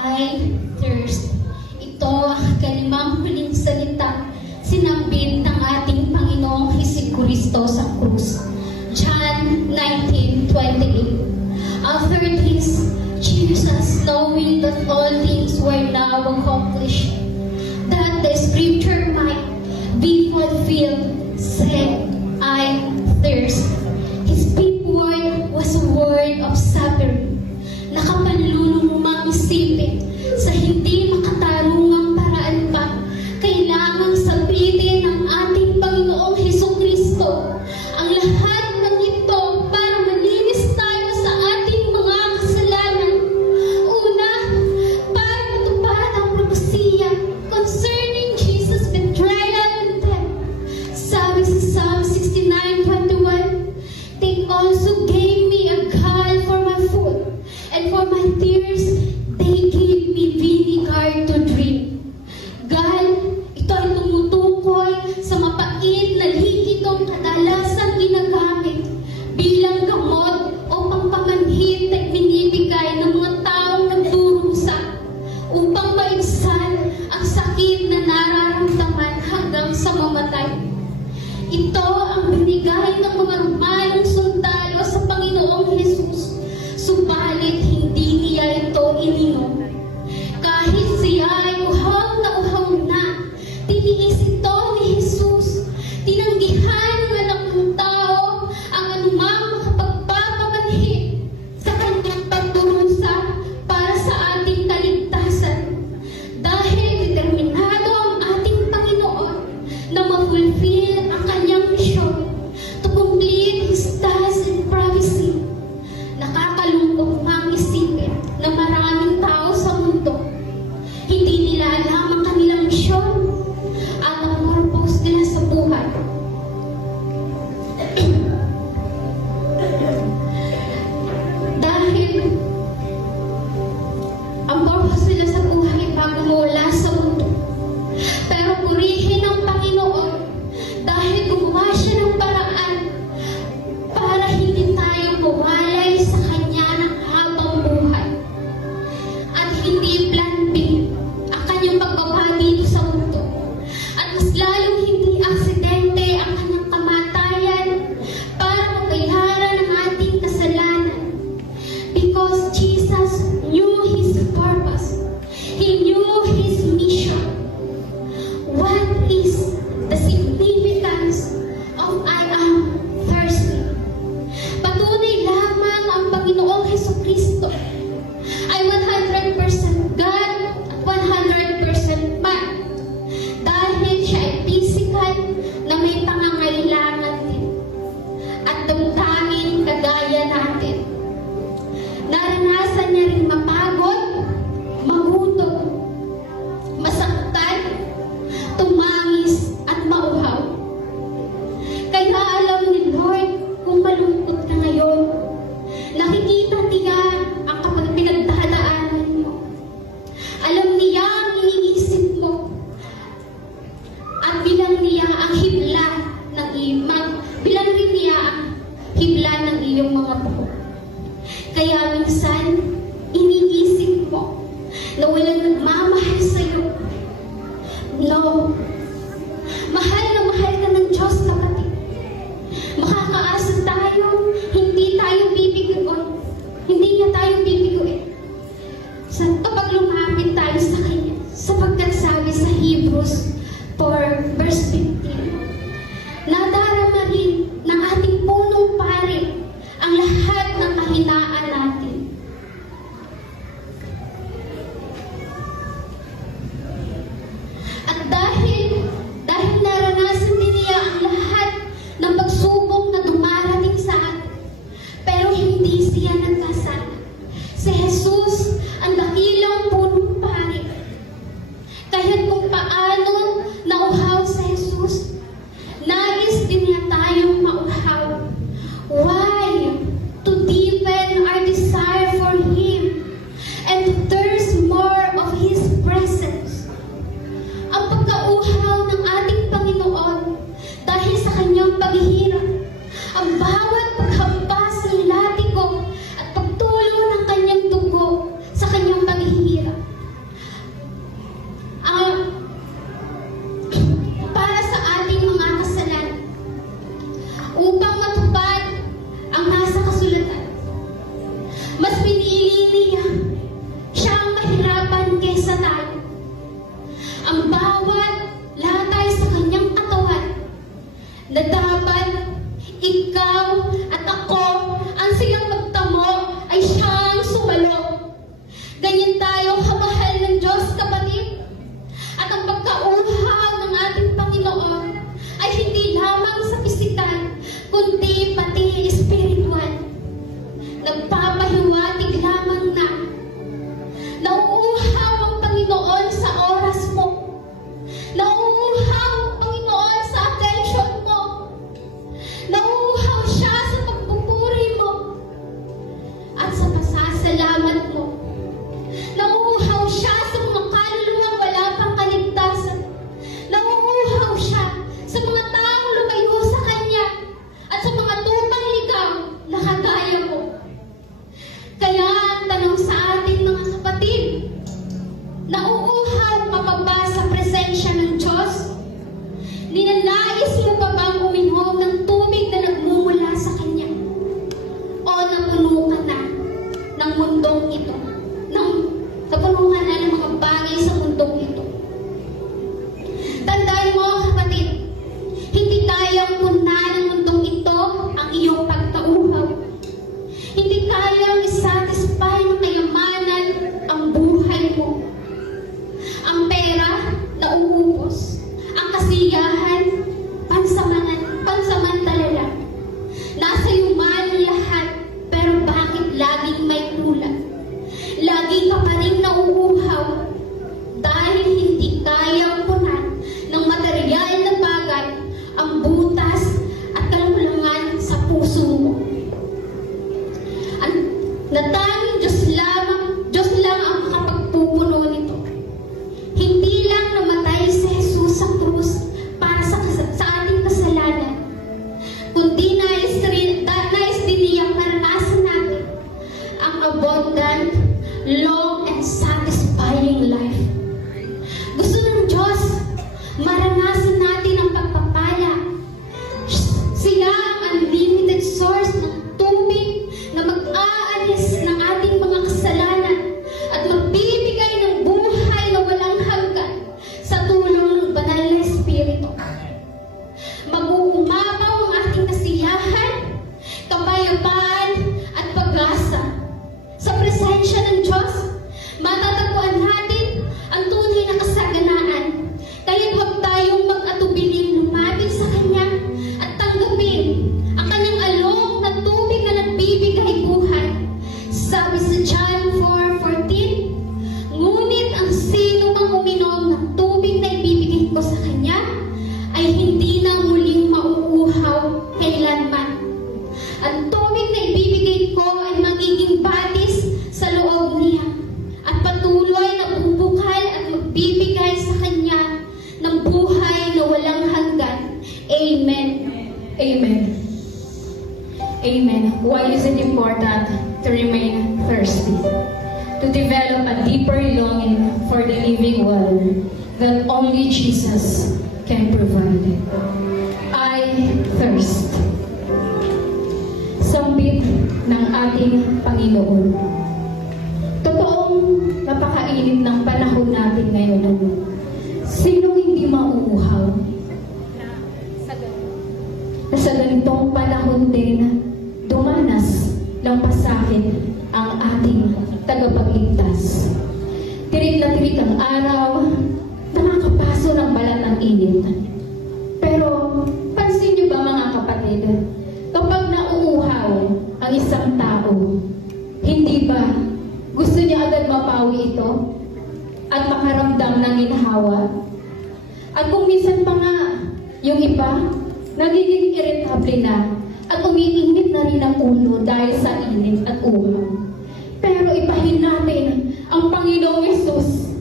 I thirst. Ito ang kalimang huling salita sinambit ng ating Panginoong Jesucristo sa krus. John 19:28. After this, Jesus, knowing that all things were now accomplished, that the scripture might be fulfilled, said, I thirst. His big word was a word of suffering. Nakapanlulumang isipin sa hindi makatarungang paraan pa, kailangang sabitin ng ating Panginoong Jesucristo ang lahat ng ito para malinis tayo sa ating mga kasalanan. Una, para matupad ang propesya concerning Jesus' betrayal and death. Sabi sa Psalm 69:21, they also gave me a gall for my food, and for my tears, they gave me vinegar to drink. Gall, ito ay tumutukoy sa mapait na likidong kadalasang ginagamit bilang gamot o pangpamanhid na binibigay ng mga taong nagdurusa upang maibsan ang sakit na nararamdaman hanggang sa mamatay. Ito ang binigay ng mga Romanong sundalo sa Panginoong Jesus, subalit hindi niya ito ininom. Kahit siya ay uhaw na, tiniis ito ni Jesus. Tinanggihan ng anak ng tao ang anumang makapagpapamanhid sa kanyang pagdurusa para sa ating kaligtasan. Dahil determinado ang ating Panginoon na ma-fulfill ang kanyang mission to complete His task and prophecy. Nakakalungkot ngang isipin na maraming tao sa mundo hindi nila alam ang kanilang misyon at ang purpose nila sa buhay. Dahil ang purpose nila sa buhay ay pagmula sa mundo. Pero purihin ang Panginoon dahil gumawa siya ng paraan para hindi tayo mawalay sa Kanya ng habang buhay. At hindi plan B ang Kanyang pagbaba dito sa mundo. At mas lalong hindi aksidente ang Kanyang kamatayan para mabayaran ang ating kasalanan. Because Jesus knew His purpose. He knew His mission. What is the significance of I am thirsty? Patunay lamang ang Panginoong Jesucristo ay 100% God at 100% man. Dahil siya ay physical na may pangangailangan din at damdamin kagaya natin. Naranasan niya rin mapagod, magutom, masaktan, tumangis at mauhaw. Kaya alam ni Lord kung malungkot ka ngayon, nakikita niya ang kapag pinagdadaanan mo. Alam niya ang iniisip mo. At bilang niya ang hibla ng bilang rin niya ang hibla ng iyong mga buhok. Kaya minsan, iniisip mo na walang nagmamahal sa'yo. No. Mahal na mahal ka ng Diyos, kapatid. Makakaasa tayo, hindi tayo bibiguin. Hindi niya tayo bibiguin. Kapag lumapit tayo sa Kanya, sapagkat sabi sa Hebrews 4 verse 15, nadarama rin ng ating punong pari ang lahat ng kahinaan natin. At dahil naranasan din niya ang lahat ng pagsubok na dumarating sa atin, pero hindi siya nagkasala. Si Jesus ang dakilang punong pari. Kahit kung paano nauhaw sa Jesus, tayo kamahal ng Diyos, kapatid. At ang pagkauhaw ng ating Panginoon ay hindi lamang sa pisikal, kundi pati espiritual. Nagpapahiwatig lamang na nauuhaw ang Panginoon sa oras mo. Nauuhaw ang Panginoon sa attention mo. Nauuhaw siya sa pagpupuri mo at sa pasasalamat mo. Nauuhaw siya sa mga kaluluwang wala pang kaligtasan. Nauuhaw siya sa mga taong lumayo sa Kanya at sa mga tupang ligaw na kagaya mo. Kaya ang tanong sa ating mga kapatid, nauuhaw ka pa ba sa presensya ng Diyos? Ninanais mo pa bang uminom ng tubig na nagmumula sa Kanya? O napuno ka na ng mundong ito? Napuno ka na ng mga bagay sa mundong ito? Tandaan mo, kapatid, hindi kayang punan ng mundong ito ang iyong pagtauhaw. Hindi kayang isatisfy ng kayamanan ang buhay mo. Ang pera, nauubos. Ang kasiyahan, pansamantala lang. Nasa iyo man lahat, pero bakit laging may kulang? Lagi ka pa rin nauuhaw dahil hindi kayang punan ng material na bagay ang butas at kalulangan sa puso mo. Natanging Diyos lang ang makapagpupuno nito. Hindi lang namatay si Jesus sa krus para sa ating kasalanan, kundi nais din niyang maranasan natin ang abundant, long, and satisfying life. Gusto ng Diyos maranasan natin ang pagpapala. Siya ang unlimited source ng tubig na mag-aalis ng ating mga kasalanan at magbibigay ng buhay na walang hanggan sa tulong ng banal na Espiritu. Mag-uumapaw ang ating kasiyahan, kapayapaan at pag-asa. Sa presensya ng Diyos, matatagpuan natin ang tunay na kasaganaan. Kaya't huwag tayong mag-atubiling lumapit sa Kanya at tanggapin ang Kanyang alok na tubig na nagbibigay buhay. Sabi sa John 4:14, ngunit ang sino mang uminom ng tubig na ibibigay ko sa Kanya ay hindi na muling mauuhaw kailanman. Ang tubig na ibibigay ko ay magiging batis sa loob niya at patuloy na bubukal at magbibigay sa Kanya ng buhay na walang hanggan. Amen. Amen. Amen. Why is it important to remain thirsty? To develop a deeper longing for the living water that only Jesus can provide. I thirst. Sambit ng ating Panginoon. Totoong napakainit ng panahon natin ngayon. Sino hindi mauuhaw? Sa ganitong panahon din, dumanas ng pasakit ang ating tagapagligtas. Tirik na tirik ang araw, nakakapaso ng balat ng init. Pero, pansin niyo ba mga kapatid, kapag nauuhaw ang isang tao, hindi ba gusto niya agad mapawi ito at makaramdam ng ginhawa? At kung minsan pa nga, yung iba, nagiging irritable na at umiinit na rin ang ulo dahil sa init at uhaw. Pero ipahin natin ang Panginoong Yesus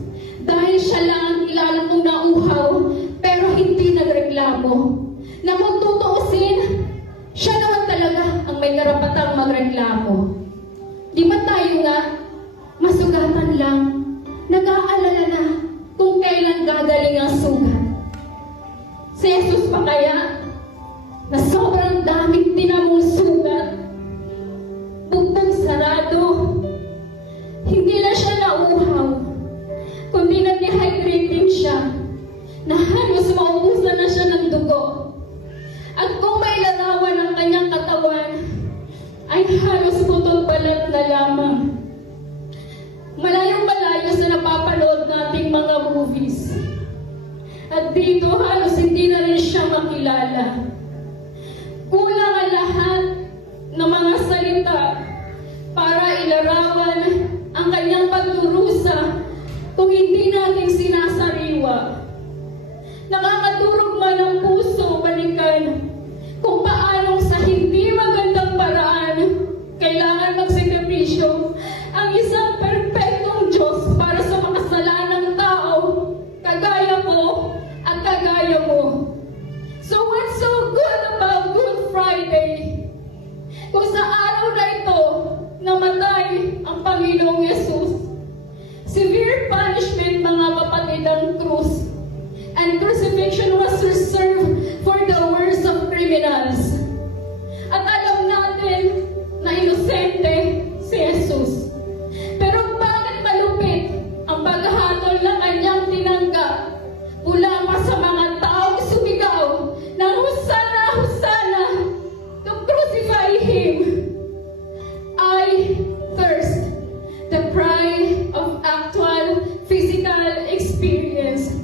dahil siya lang ang kilala kong nauhaw pero hindi nagreklamo. Na kung tutuusin, siya naman talaga ang may karapatang magreklamo. Di ba tayo nga, masugatan lang, nag-aalala na kung kailan gagaling ang sugat? Si Jesus pa kaya, na sobrang daming tinamong sugat, bugbog sarado, hindi na siya nauuhaw, kundi na-dehydrating siya, na halos maubusan na siya ng dugo. At kung may larawan ng kanyang katawan, ay halos putol balat na lamang. Malayong malayo dito, halos hindi na rin siya makilala. Kulang ang lahat ng mga salita para ilarawan ang kanyang pagdurusa kung hindi natin sinasariwa. Nakakadurog man ang puso balikan kung paanong sa hindi magandang paraan kailangan magsakripisyo ang isang perpektong Diyos para sa makasalanang tao, kagaya ko at kagaya mo. So what's so good about Good Friday? Kung sa araw na ito, namatay ang Panginoong Yesus. Severe punishment, mga kapatid, ang krus. And crucifixion was reserved for the worst of criminals. At alam natin na inosente si Jesus. Pero bakit malupit ang paghahatol na kanyang tinanggap mula pa sa mga taong sumigaw ng Hosanna, Hosanna, to crucify Him? I thirst, the pride of actual physical experience.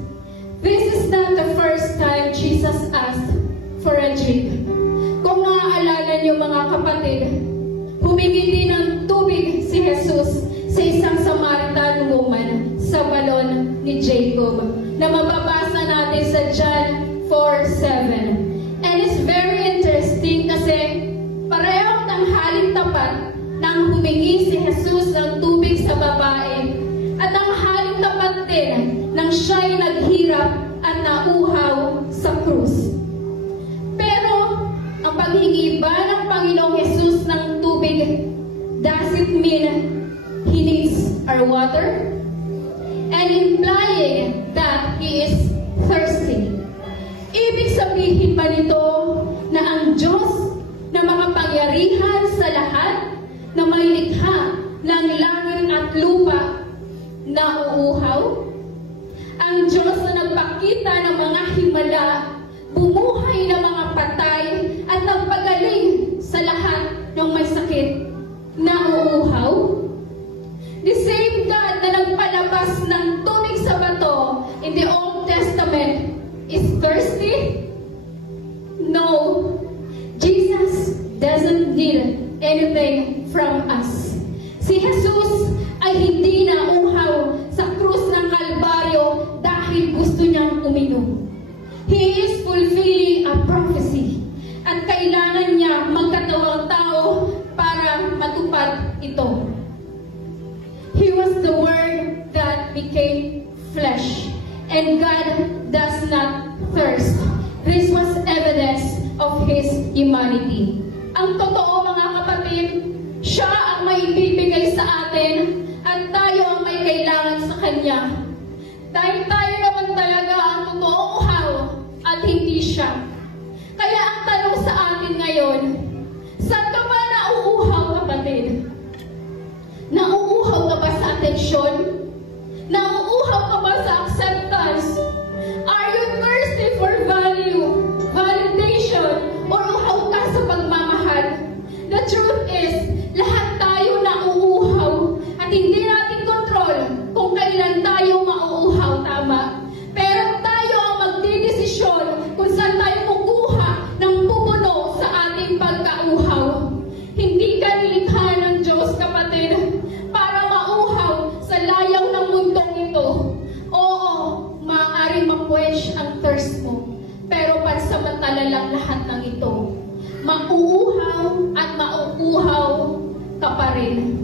This is not the first time Jesus asked for a drink. Kung naaalala niyo, mga kapatid, humingi din ng tubig si Jesus sa isang Samaritan woman sa balon ni Jacob na mababasa natin sa John 4:7. And it's very interesting kasi parehong tanghaling tapat nang humingi si Jesus ng tubig sa babae at tanghaling tapat din nang siya'y naghirap at nauhaw sa krus. Pero ang paghingi ba ng Panginoong Jesus ng tubig, does it mean He needs our water? And implying that He is thirsty. Ibig sabihin ba nito na ang Diyos na makapangyarihan sa lahat, na may likha ng langit at lupa, na uuhaw? Ang Diyos na nagpakita ng mga himala, bumuhay ng mga patay, at nagpagaling sa lahat ng may sakit, na uuhaw? The same God na nagpalabas ng tubig sa bato in the Old Testament is thirsty? No. Jesus doesn't need anything from us. Si Jesus ay hindi nauhaw sa krus ng Kalbaryo dahil gusto niyang uminom. He is fulfilling a prophecy at kailangan niya magkatawang tao para matupad ito. He was the Word that became flesh, and God does not thirst. This was evidence of His humanity. Ang totoo, mga kapatid, siya ang may ibibigay sa atin at tayo ang may kailangan sa Kanya. Dahil tayo naman talaga ang totoong uhaw at hindi siya. Kaya ang tanong sa atin ngayon, saan ka ba nauuhaw, kapatid? Nauuhaw ka ba sa atensyon? Nauuhaw ka ba sa acceptance? Are you thirsty for value, validation, or uhaw ka sa pagmamahal? The truth is, lahat tayo nauuhaw at hindi natin kontrol kung kailan tayo mauuhaw, tama? Pero tayo ang magdidesisyon kung saan tayo kukuha ng pupuno sa ating pagkauhaw. Hindi ka nilikha ng Diyos, kapatid, para mauhaw sa layaw ng mundong ito. Oo, maaaring ma-quench ang thirst mo, pero pansamantala lang lahat ng ito. Mauuhaw at mauuhaw ka pa rin.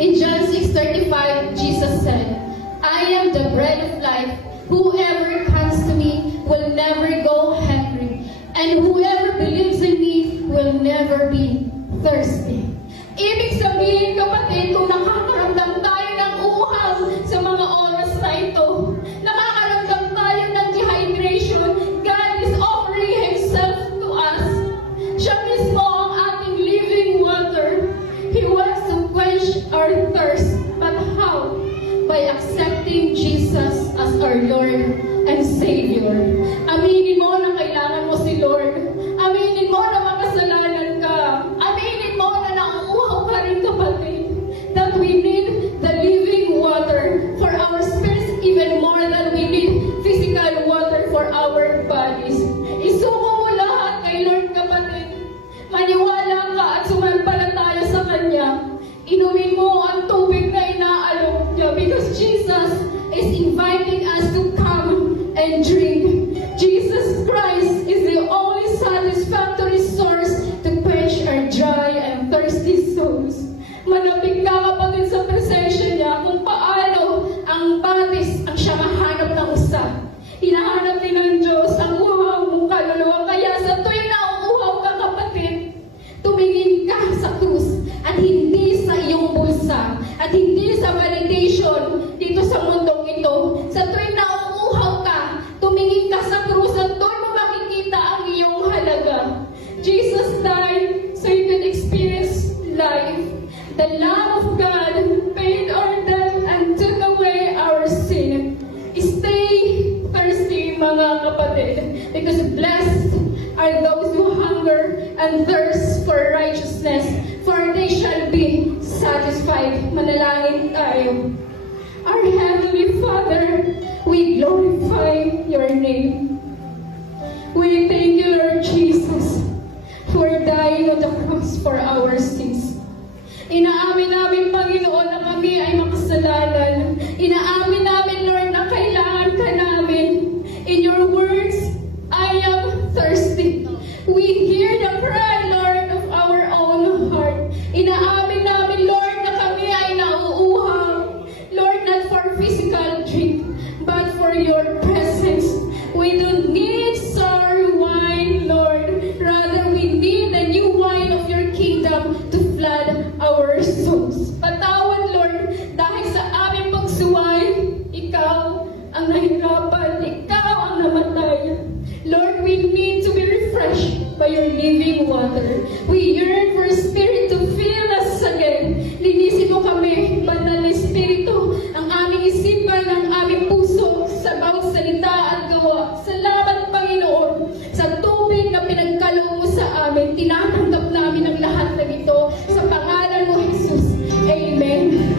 In John 6:35, Jesus said, I am the bread of life. Whoever comes to me will never go hungry, and whoever believes in me will never be thirsty. Ibig sabihin, kapatid, kung nakakaramdam tayo ng uhaw sa mga oras na ito, nakakaramdam tayo ng dehydration, God is offering Himself to us. Siya mismo ang ating living water. He wants to quench our thirst. But how? By accepting Jesus as our Lord and Savior. Aminin mo na kailangan mo si Lord. Aminin mo na makasalanan ka. Aminin mo na nauuhaw ka rin, kapatid. That we need the living water for our spirits even more than we need physical water. Jesus is inviting us to come and drink. Jesus Christ is the only satisfactory source to quench our dry and thirsty souls. Manapig ka kapatid sa presensya niya kung paano ang batis ang siya mahanap ng usap. Hinahanap din ng Diyos ang uhaw mong kaluluwa. Kaya sa tuwing nauuhaw ka kapatid, tumingin ka sa krus at hindi sa iyong bulsa at hindi sa validation dito sa mundong ito. Sa tuwing nauuhaw ka, tumingin ka sa krus at doon mo makikita ang iyong halaga. Jesus died so you can experience life. The Lamb of God paid our debt and took away our sin. Stay thirsty, mga kapatid, because blessed are those who hunger and thirst for righteousness, for they shall be satisfied. Manalangin tayo. Our Heavenly Father, we glorify your name. We thank you, Lord Jesus, for dying on the cross for our sins. Inaamin namin, Panginoon, na kami ay makasalanan. Inaamin namin, Lord, na kailangan ka namin. In your words, I am thirsty. We hear the cry, Lord, of our own heart. Inaamin namin, Lord, na kami ay nauuhaw. Lord, not for physical drink, but for your presence. We don't need sour wine, Lord. Rather, we need the new wine of your kingdom to flood our souls. Patawad, Lord, dahil sa aming pagsuway, ikaw ang nahirapan, ikaw ang namatay. Lord, we need to be refreshed by your living water. We yearn for Spirit to fill us again. Linisin mo kami, Banal na Espiritu, ang aming isipan, ang aming puso, sa bawat salita at gawa. Salamat, Panginoon, sa tubig na pinagkaloob mo sa amin. Tinatanggap namin ang lahat ng ito sa pangalan mo, Jesus. Amen.